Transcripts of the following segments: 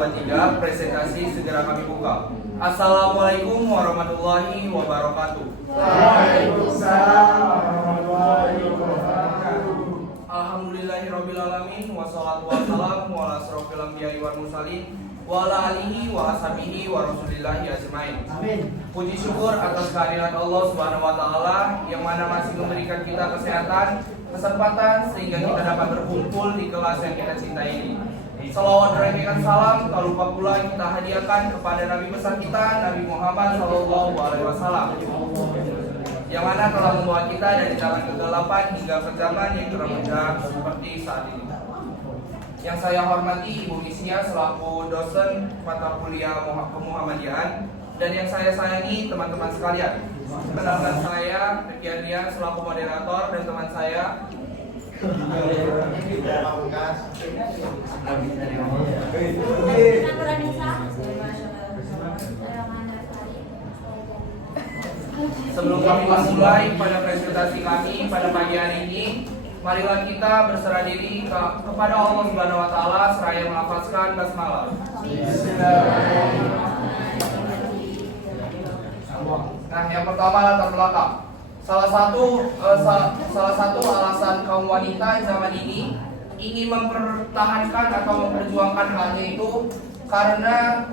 3, presentasi segera kami buka. Assalamualaikum warahmatullahi wabarakatuh. Waalaikumsalam warahmatullahi wabarakatuh. Alhamdulillahirrabbilalamin. Wassalatu wassalamu ala asrofil anbiya'i wal mursalin wa ala alihi wa ashabihi wa rasulillahi ajmain. Amin. Puji syukur atas kehadiran Allah Subhanahu wa taala yang mana masih memberikan kita kesehatan, kesempatan sehingga kita dapat berkumpul di kelas yang kita cintai ini. Salawat dan salam tak lupa pula kita hadiahkan kepada Nabi besar kita, Nabi Muhammad SAW, yang mana telah membawa kita dari zaman kegelapan hingga ke zaman yang terang seperti saat ini. Yang saya hormati Ibu Misya selaku dosen mata kuliah Kemuhammadiyahan, dan yang saya sayangi teman-teman sekalian. Kenalkan saya Rekian Rian selaku moderator, dan teman saya Sebelum kami memulai pada presentasi kami pada pagi hari ini, marilah kita berserah diri kepada Allah Subhanahu wa taala seraya melafazkan basmalah. Nah, yang pertama latar belakang. Salah satu alasan kaum wanita zaman ini ingin mempertahankan atau memperjuangkan halnya itu karena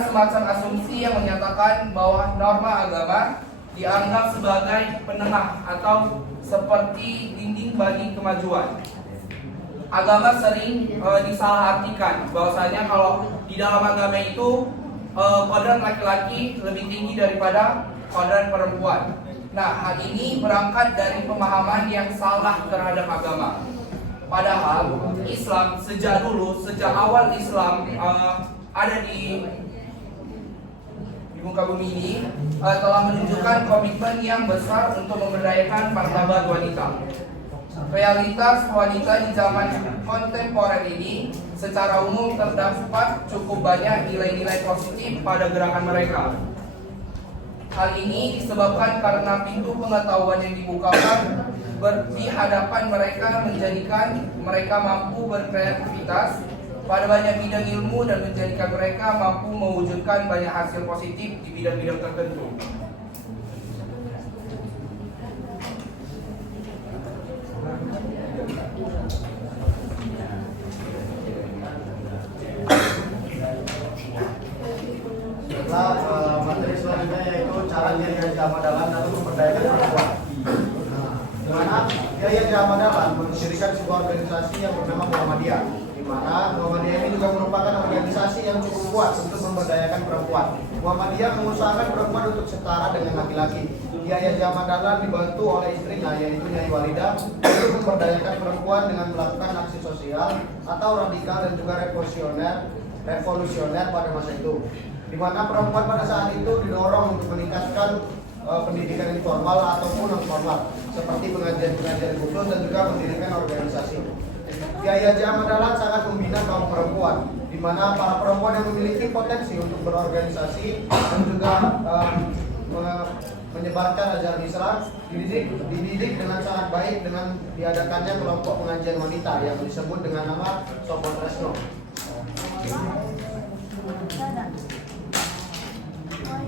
semacam asumsi yang menyatakan bahwa norma agama dianggap sebagai penengah atau seperti dinding bagi kemajuan. Agama sering disalahartikan bahwasanya kalau di dalam agama itu kodrat laki-laki lebih tinggi daripada kodrat perempuan. Nah, hal ini berangkat dari pemahaman yang salah terhadap agama. Padahal Islam sejak awal Islam ada di muka bumi ini telah menunjukkan komitmen yang besar untuk memberdayakan martabat wanita. Realitas wanita di zaman kontemporer ini secara umum terdapat cukup banyak nilai-nilai positif pada gerakan mereka. Hal ini disebabkan karena pintu pengetahuan yang dibukakan di hadapan mereka menjadikan mereka mampu berkreativitas pada banyak bidang ilmu dan menjadikan mereka mampu mewujudkan banyak hasil positif di bidang-bidang tertentu. Materi selanjutnya yaitu cara Yahya Hamadalan dalam memberdayakan perempuan. Di mana Yahya Hamadalan mendirikan sebuah organisasi yang bernama Muhammadiyah, di mana Muhammadiyah ini juga merupakan organisasi yang cukup kuat untuk memberdayakan perempuan. Muhammadiyah mengusahakan perempuan untuk setara dengan laki-laki. Yahya Hamadalan dibantu oleh istrinya yaitu Nyai Walidah untuk memberdayakan perempuan dengan melakukan aksi sosial atau radikal dan juga revolusioner pada masa itu, di mana perempuan pada saat itu didorong untuk meningkatkan pendidikan informal ataupun non formal seperti pengajian-pengajian khusus dan juga mendirikan organisasi. Yahya Hamadalan sangat membina kaum perempuan, di mana para perempuan yang memiliki potensi untuk berorganisasi dan juga menyebarkan ajaran Islam dididik dengan sangat baik dengan diadakannya kelompok pengajian wanita yang disebut dengan nama Sopo Tresno.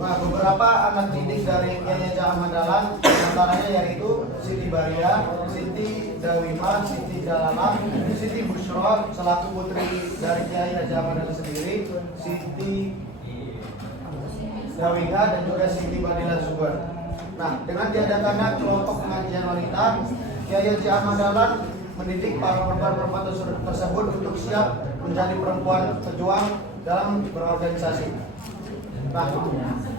Nah, beberapa anak didik dari Yahya Hamadalan antaranya yaitu Siti Baria, Siti Dawima, Siti Jalala, Siti Bushro selaku putri dari Yahya Hamadalan sendiri, Siti Dawinga dan juga Siti Badila Zuber. Nah, dengan diadakannya kelompok pengajian wanita, Yahya Hamadalan mendidik para perempuan tersebut untuk siap menjadi perempuan pejuang dalam berorganisasi. Nah,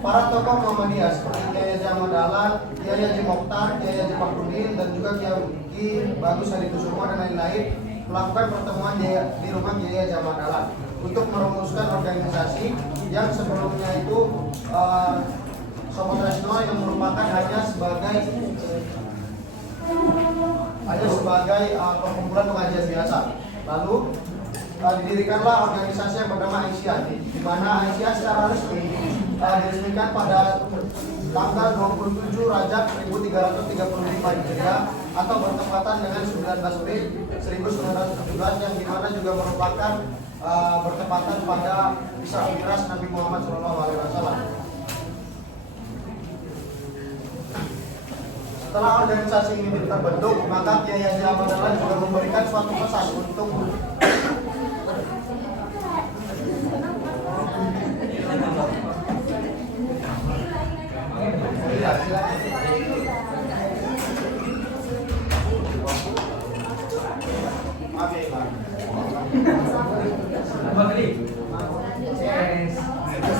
para tokoh Muhammadiyah seperti Kiai Haji Hamadalan, Kiai Haji Mokhtar, Kiai Haji Fakhrudin dan juga Kiai Bagus Hadikusumo dan lain-lain melakukan pertemuan di rumah Kiai Haji Hamadalan untuk merumuskan organisasi yang sebelumnya itu Sopo Tresno yang merupakan hanya sebagai perkumpulan pengajian biasa. Lalu didirikanlah organisasi yang bernama Aisyah, di mana Aisyah secara resmi diresmikan pada tanggal 27 Rajab 1335 Hijriah atau bertepatan dengan 19 Mei 1917 yang dimana juga merupakan bertepatan pada Isra Mi'raj Nabi Muhammad SAW. Setelah organisasi ini terbentuk, maka Kiai Haji Ahmad Dahlan juga memberikan suatu pesan untuk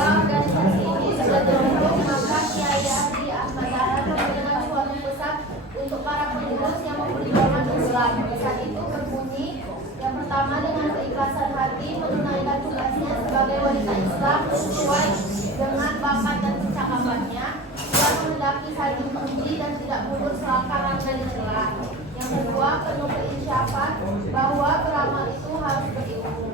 Organisasi ini sudah terbentuk, maka Kiai Haji Ahmad Dahlan memberikan suatu pesan untuk para penerus yang memperjuangkan Islam. Pesan itu berbunyi, yang pertama, dengan keikhlasan hati menunaikan tugasnya sebagai wanita Islam sesuai dengan bakat dan kecakapannya, yang menghendaki saling uji dan tidak mundur selangkah dan dicela. Yang kedua, penuh keinsyafan bahwa beramal itu harus berilmu.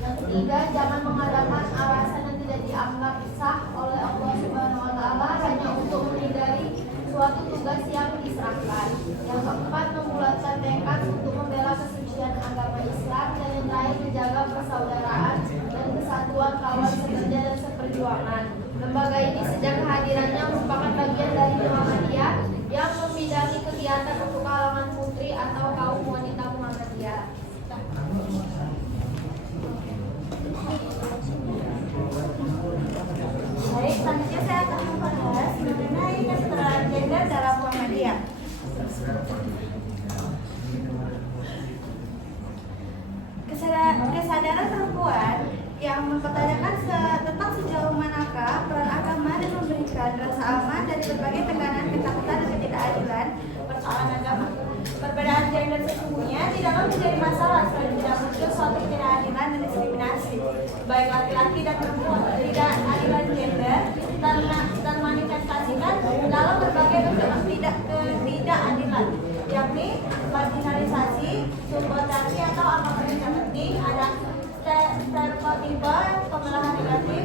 Yang ketiga, jangan mengadakan alasan yang tidak dianggap sah oleh Allah Subhanahu wa taala hanya untuk menghindari suatu tugas yang diserahkan. Yang keempat, membulatkan tekad untuk membela kesucian agama Islam, dan yang terakhir, menjaga persaudaraan dan kesatuan kawan sekerja dan seperjuangan. Lembaga ini sejak kehadirannya merupakan bagian dari Muhammadiyah yang membidangi kegiatan untuk kalangan putri atau kaum wanita Muhammadiyah. Baik, selanjutnya saya akan membahas mengenai kesetaraan gender dalam Muhammadiyah. Kesadaran perempuan yang mempertanyakan tentang sejauh manakah peran agama dan memberikan rasa aman dari berbagai tekanan, ketakutan, dan ketidakadilan persoalan agama. Perbedaan gender sesungguhnya tidaklah menjadi masalah selain tidak muncul suatu ketidakadilan dan diskriminasi, baik laki-laki dan perempuan. Ketidakadilan gender termanifestasikan dalam berbagai bentuk ketidakadilan, yakni marginalisasi, subordinasi atau apapun yang tidak penting, ada stereotipe, pemelahan negatif,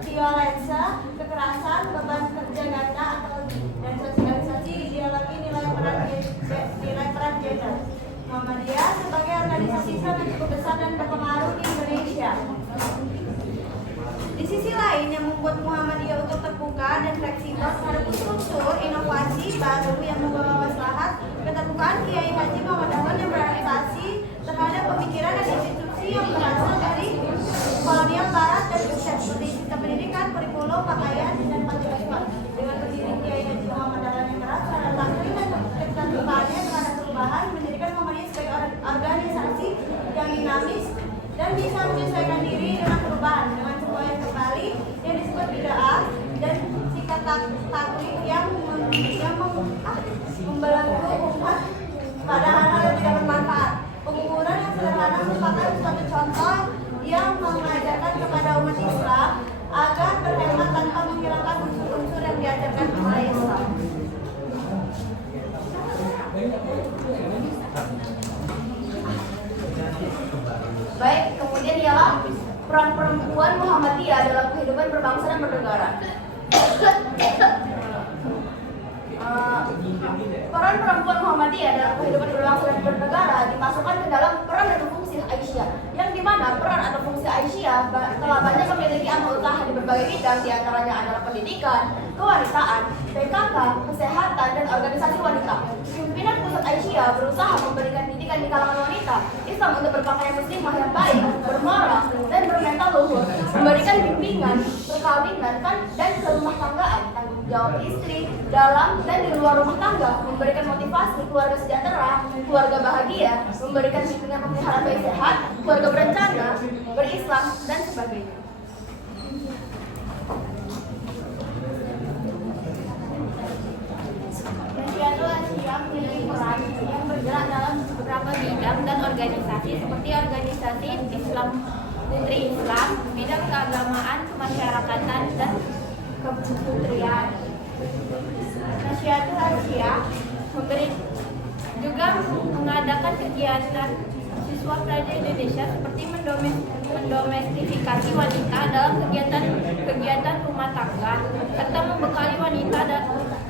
violensa, kekerasan, beban kerja ganda atau dan sosialisasi ideologi nilai peran gender. Muhammadiyah sebagai organisasi Islam yang cukup besar dan berpengaruh di Indonesia. Di sisi lain, yang membuat Muhammadiyah untuk terbuka dan fleksibel terhadap unsur-unsur inovasi baru yang membawa maslahat, keterbukaan Kiai Haji Muhammad Dahlan yang beradaptasi terhadap pemikiran dan institusi yang berasal dari kolonial barat dan Rusia, seperti sistem pendidikan, kurikulum, pakaian, dan pancasila. Dengan berdiri Kiai Haji Muhammad Dahlan yang keras terhadap takdir dan keterbukaannya terhadap perubahan, menjadikan Muhammadiyah sebagai organisasi yang dinamis dan bisa menyesuaikan diri dengan perubahan, dengan sebuah yang kembali yang disebut bid'ah dan sikap taklid yang membelenggu umat pada hal-hal yang tidak bermanfaat. Pengukuran yang sederhana merupakan suatu contoh yang mengajarkan kepada umat Islam agar berhemat tanpa menghilangkan unsur-unsur yang diajarkan oleh Islam. Baik, kemudian ialah peran perempuan Muhammadiyah dalam kehidupan berbangsa dan bernegara. Peran perempuan Muhammadiyah dalam kehidupan berbangsa dan bernegara dimasukkan ke dalam peran atau fungsi Aisyah, yang dimana peran atau fungsi Aisyah telah banyak memiliki amal usaha di berbagai bidang, diantaranya adalah pendidikan, kewanitaan, PKK, kesehatan, dan organisasi wanita. Pimpinan pusat Aisyah berusaha memberikan didikan di kalangan wanita Islam untuk berpakaian muslimah yang baik, bermoral, dan bermental luhur, memberikan bimbingan, perkawinan, dan kerumah tanggaan, tanggung jawab istri dalam dan di luar rumah tangga, memberikan motivasi keluarga sejahtera, keluarga bahagia, memberikan bimbingan pemeliharaan bayi sehat, keluarga berencana, berislam, dan sebagainya. Nasyiatul Asyiyah memiliki peran yang bergerak dalam beberapa bidang dan organisasi seperti organisasi Islam Putri Islam, bidang keagamaan, kemasyarakatan, dan keputrian. Nasyiatul Asyiyah juga mengadakan kegiatan siswa Praja Indonesia seperti mendomestifikasi wanita dalam kegiatan rumah tangga serta membekali wanita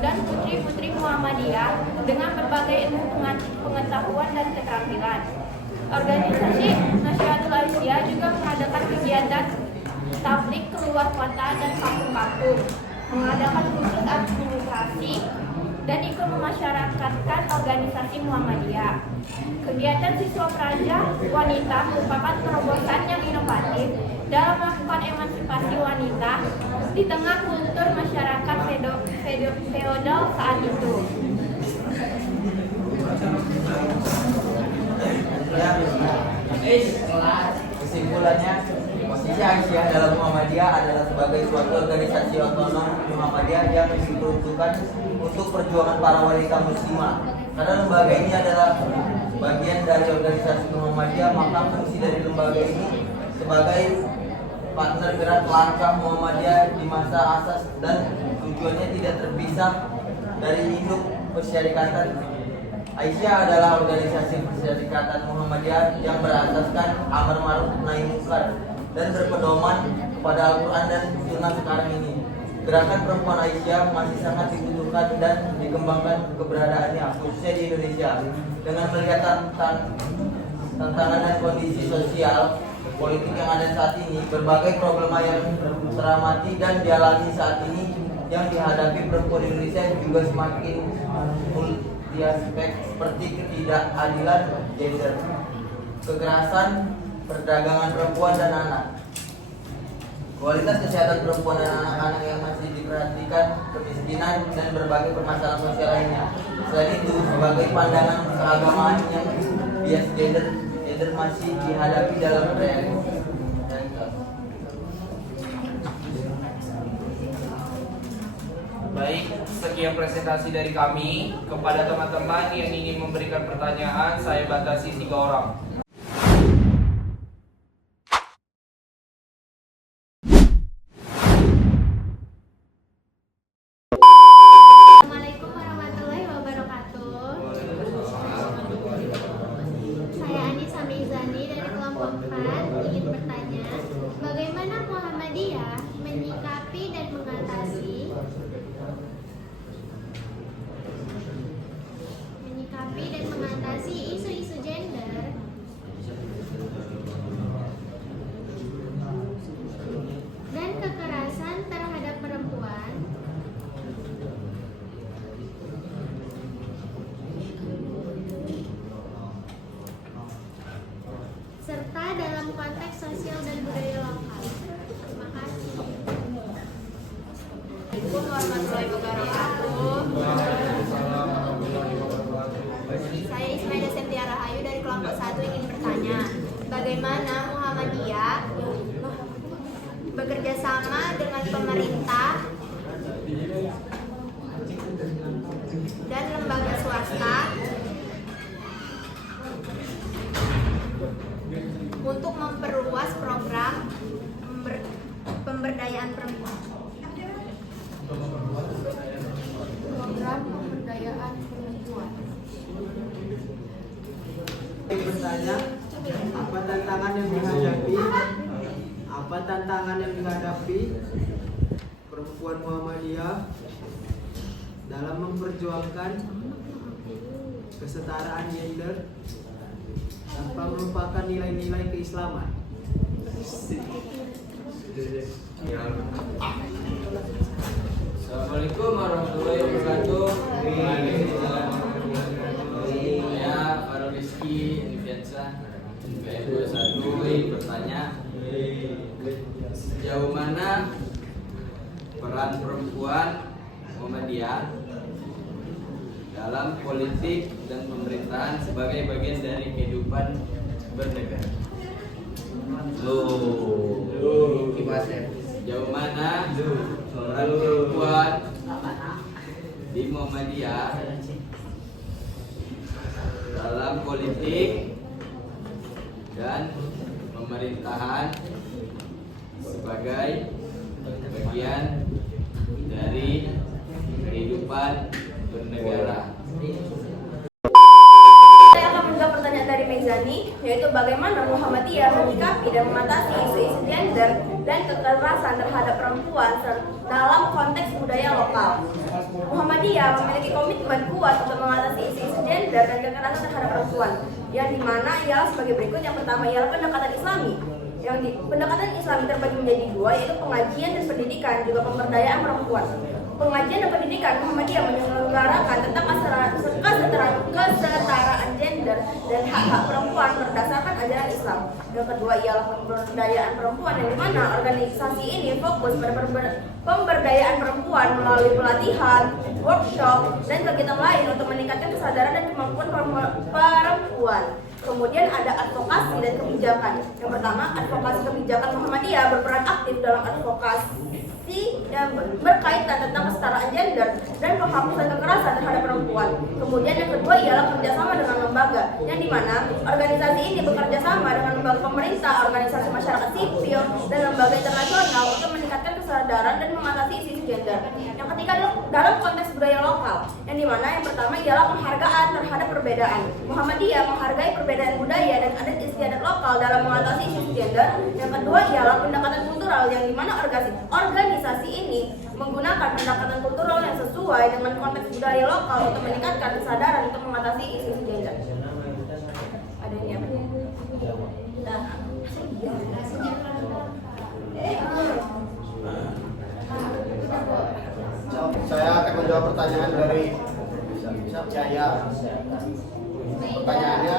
dan putri-putri Muhammadiyah dengan berbagai ilmu pengetahuan dan keterampilan. Organisasi Nasyidul Aisyah juga mengadakan kegiatan tablik keluar kota dan kampung-kampung, mengadakan kursus administrasi, dan ikut memasyarakatkan organisasi Muhammadiyah. Kegiatan siswa praja wanita merupakan terobosan yang inovatif dalam melakukan emansipasi wanita di tengah kultur masyarakat feodal saat itu. Kesimpulannya, posisi Aisyah dalam Muhammadiyah adalah sebagai suatu organisasi otonom Muhammadiyah yang diperuntukkan untuk perjuangan para wanita muslimah. Karena lembaga ini adalah bagian dari organisasi Muhammadiyah, maka fungsi dari lembaga ini sebagai partner gerak langkah Muhammadiyah di masa asas dan tujuannya tidak terpisah dari induk persyarikatan. Aisyah adalah organisasi persyarikatan Muhammadiyah yang berasaskan amar ma'ruf nahi munkar dan berpedoman pada Al-Quran dan Sunnah sekarang ini. Gerakan perempuan Aisyah masih sangat dibutuhkan dan dikembangkan keberadaannya khususnya di Indonesia. Dengan melihat tantangan dan kondisi sosial politik yang ada saat ini, berbagai problema yang teramati dan dialami saat ini yang dihadapi perempuan Indonesia juga semakin multi aspek seperti ketidakadilan gender, kekerasan, perdagangan perempuan dan anak, kualitas kesehatan perempuan dan anak-anak yang masih diperhatikan, kemiskinan dan berbagai permasalahan sosial lainnya. Selain itu, sebagai pandangan keagamaan yang bias gender masih dihadapi dalam realitas. Baik, sekian presentasi dari kami. Kepada teman-teman yang ingin memberikan pertanyaan, saya batasi 3 orang. Assalamualaikum warahmatullahi wabarakatuh. Saya Anissa Mizani dari kelompok 4 ingin bertanya, bagaimana Muhammadiyah menyikapi dan mengatasi isu-isu gender dan kekerasan terhadap perempuan serta dalam konteks sosial dan budaya lokal. Terima kasih. Assalamualaikum warahmatullahi wabarakatuh. Saya Ismaida Septia Rahayu dari kelompok 1 ingin bertanya, bagaimana Muhammadiyah bekerja sama dengan pemerintah dan lembaga swasta untuk memperluas program pemberdayaan perempuan. Bertanya, apa tantangan yang dihadapi perempuan Muhammadiyah dalam memperjuangkan kesetaraan gender tanpa melupakan nilai-nilai keislaman? Assalamualaikum warahmatullahi wabarakatuh. Saya Farul Rizky Indiviansa PM21 ingin bertanya, sejauh mana peran perempuan Muhammadiyah dalam politik dan pemerintahan sebagai bagian dari kehidupan bernegara? Sejauh mana peran perempuan di Muhammadiyah dalam politik dan pemerintahan sebagai bagian dari kehidupan bernegara? Saya akan menjawab pertanyaan dari Mizani, yaitu bagaimana Muhammadiyah menyikapi dan mengatasi isu-isu gender dan kekerasan terhadap perempuan dalam konteks budaya lokal. Muhammadiyah memiliki komitmen kuat untuk mengatasi isu-isu gender dan kekerasan terhadap perempuan, yang dimana ialah sebagai berikut. Yang pertama ialah pendekatan Islami. Pendekatan Islami terbagi menjadi dua, yaitu pengajian dan pendidikan, juga pemberdayaan perempuan. Pengajian dan pendidikan Muhammadiyah menyelenggarakan tentang kesetaraan gender dan hak-hak perempuan berdasarkan ajaran Islam. Yang kedua ialah pemberdayaan perempuan, yang dimana organisasi ini fokus pada pemberdayaan perempuan melalui pelatihan, workshop, dan kegiatan lain untuk meningkatkan kesadaran dan kemampuan perempuan. Kemudian ada advokasi dan kebijakan. Yang pertama, advokasi kebijakan Muhammadiyah berperan aktif dalam advokasi yang berkaitan tentang kesetaraan gender dan penghapusan kekerasan terhadap perempuan. Kemudian yang kedua ialah kerjasama dengan lembaga, yang dimana organisasi ini bekerja sama dengan lembaga pemerintah, organisasi masyarakat sipil, dan lembaga internasional untuk meningkatkan kesadaran dan mengatasi isu gender. Yang ketiga dalam konteks budaya lokal, yang dimana yang pertama ialah penghargaan terhadap perbedaan. Muhammadiyah menghargai perbedaan budaya dan adat istiadat lokal dalam mengatasi isu gender. Yang kedua ialah pendekatan kultural, yang dimana organisasi ini menggunakan pendekatan kultural yang sesuai dengan konteks budaya lokal untuk meningkatkan kesadaran untuk mengatasi isu gender. Ada ini apa? Saya akan menjawab pertanyaan dari Jaya. Pertanyaannya,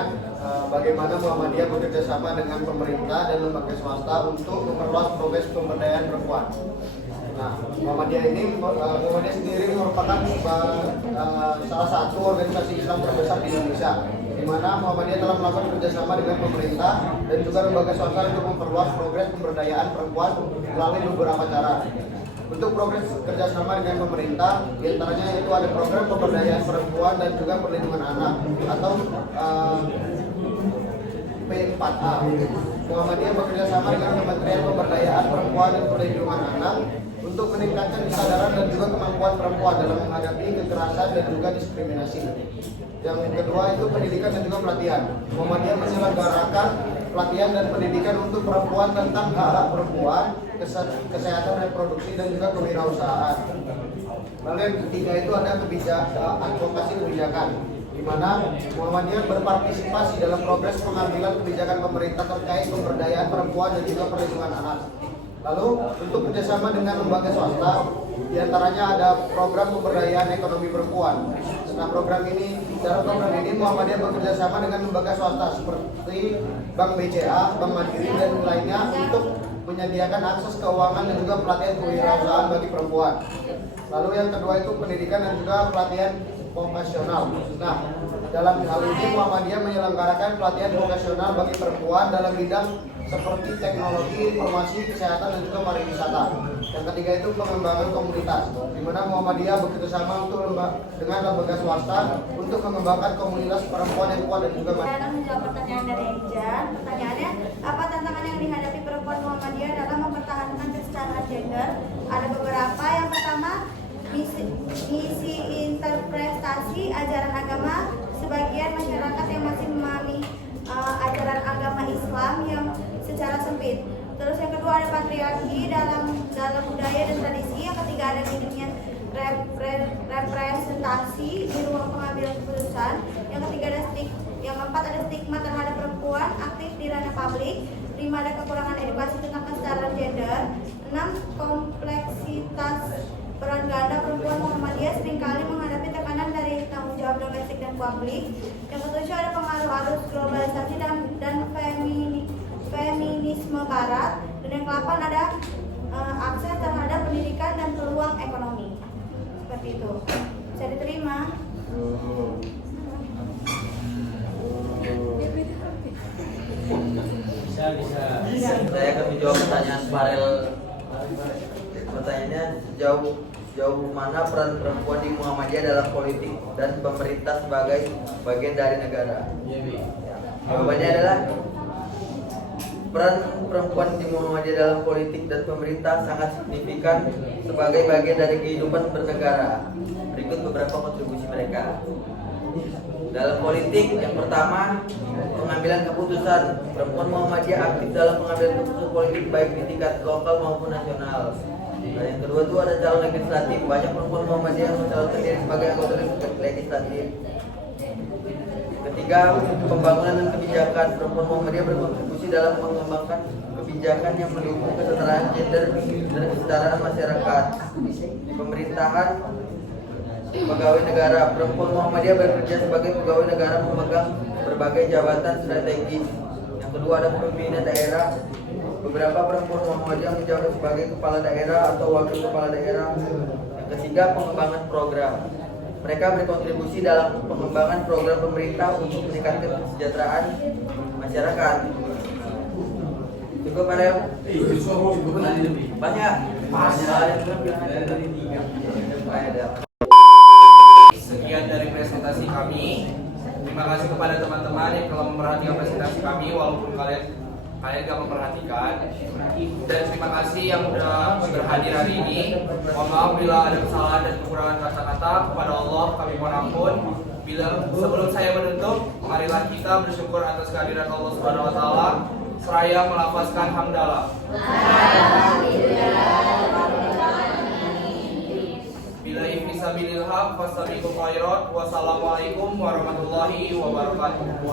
bagaimana Muhammadiyah bekerjasama dengan pemerintah dan lembaga swasta untuk memperluas progres pemberdayaan perempuan. Nah, Muhammadiyah sendiri merupakan salah satu organisasi Islam terbesar di Indonesia, di mana Muhammadiyah telah melakukan kerjasama dengan pemerintah dan juga lembaga swasta untuk memperluas progres pemberdayaan perempuan melalui beberapa cara. Untuk progres kerjasama dengan pemerintah, diantaranya itu ada program pemberdayaan perempuan dan juga perlindungan anak atau P4A. Muhammadiyah bekerjasama dengan Kementerian Pemberdayaan Perempuan dan Perlindungan Anak untuk meningkatkan kesadaran dan juga kemampuan perempuan dalam menghadapi kekerasan dan juga diskriminasi. Yang kedua itu pendidikan dan juga pelatihan. Muhammadiyah menyelenggarakan pelatihan dan pendidikan untuk perempuan tentang hak-hak perempuan, kesehatan reproduksi dan juga kewirausahaan. Lalu yang ketiga itu ada advokasi kebijakan, di mana Muhammadiyah berpartisipasi dalam progres pengambilan kebijakan pemerintah terkait pemberdayaan perempuan dan juga perlindungan anak. Lalu untuk kerjasama dengan lembaga swasta, diantaranya ada program pemberdayaan ekonomi perempuan. Nah, dalam program ini Muhammadiyah bekerjasama dengan lembaga swasta seperti Bank BCA, Bank Mandiri dan lainnya untuk menyediakan akses keuangan dan juga pelatihan kewirausahaan bagi perempuan. Lalu yang kedua itu pendidikan dan juga pelatihan vokasional. Nah, dalam hal ini Muhammadiyah menyelenggarakan pelatihan vokasional bagi perempuan dalam bidang seperti teknologi, informasi, kesehatan dan juga pariwisata. Yang ketiga itu pengembangan komunitas, di mana Muhammadiyah bekerjasama dengan lembaga swasta untuk mengembangkan komunitas perempuan yang kuat dan juga Saya akan menjawab pertanyaan dari Eja. Pertanyaannya, apa tantangan yang dihadapi perempuan Muhammadiyah dalam mempertahankan kesetaraan gender? Ada beberapa. Yang pertama, misi interpretasi ajaran agama. Sebagian masyarakat yang masih memahami ajaran agama Islam yang secara sempit. Terus yang kedua ada patriarki dalam budaya dan tradisi. Yang ketiga ada minimnya representasi di ruang pengambilan keputusan. Yang ketiga yang keempat ada stigma terhadap perempuan aktif di ranah publik. 5 ada kekurangan edukasi tentang kesetaraan gender. 6 kompleksitas peran ganda perempuan Muhammadiyah seringkali menghadapi tekanan dari tanggung jawab domestik dan publik. Yang ketujuh ada pengaruh arus globalisasi dan feminisme barat. Dan yang ke-8 ada akses terhadap pendidikan dan peluang ekonomi. Seperti itu. Bisa diterima. Bisa. Saya akan menjawab pertanyaan Farel. Pertanyaannya, sejauh mana peran perempuan di Muhammadiyah dalam politik dan pemerintah sebagai bagian dari negara? Jawabannya adalah peran perempuan di Muhammadiyah dalam politik dan pemerintah sangat signifikan sebagai bagian dari kehidupan bernegara. Berikut beberapa kontribusi mereka. Dalam politik, yang pertama, pengambilan keputusan. Perempuan Muhammadiyah aktif dalam pengambilan keputusan politik baik di tingkat lokal maupun nasional. Dan yang kedua itu ada calon legislatif. Banyak perempuan Muhammadiyah yang mencalonkan diri sebagai anggota legislatif. Ketiga, pembangunan dan kebijakan. Perempuan Muhammadiyah berkontribusi dalam mengembangkan kebijakan yang mendukung kesetaraan gender dan kesetaraan masyarakat. Di pemerintahan, pegawai negara. Perempuan Muhammadiyah bekerja sebagai pegawai negara memegang berbagai jabatan strategis. Yang kedua ada pemimpinan daerah. Beberapa perempuan Muhammadiyah menjabat sebagai kepala daerah atau wakil kepala daerah. Yang ketiga pengembangan program. Mereka berkontribusi dalam pengembangan program pemerintah untuk meningkatkan kesejahteraan masyarakat. Cukup ada banyak. Sekian dari presentasi kami. Terima kasih kepada teman-teman yang telah memperhatikan presentasi kami walaupun kalian gak memperhatikan. Dan terima kasih yang sudah berhadir hari ini. Mohon maaf bila ada kesalahan dan kekurangan kata-kata. Kepada Allah kami mohon ampun. Sebelum saya menutup, marilah kita bersyukur atas kehadiran Allah Subhanahu wa taala seraya melafazkan hamdalah. Billahi fisabilil haq fastabiqul khairat. Wassalamualaikum warahmatullahi wabarakatuh.